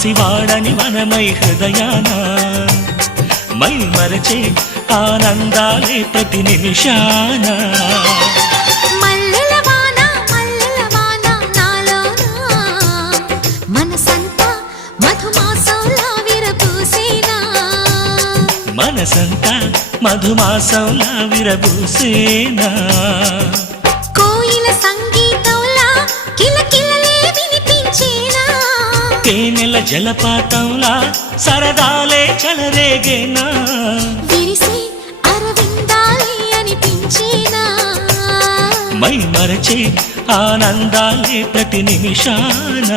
పసివాడని మనమై హృదయాన మై మరచే ఆనందాలే ప్రతి నిమిషాన మనసంతా మధుమాసంలా విరబూసేనా కోయిల సంగీతంలా కిలకిలలే వినిపించేనా తేనెల జలపాతంలా సరదాలే చెలరేగేనా విరిసే అరవిందాలే అనిపించేనా మై మరచే ఆనందాలే ప్రతి నిమిషాన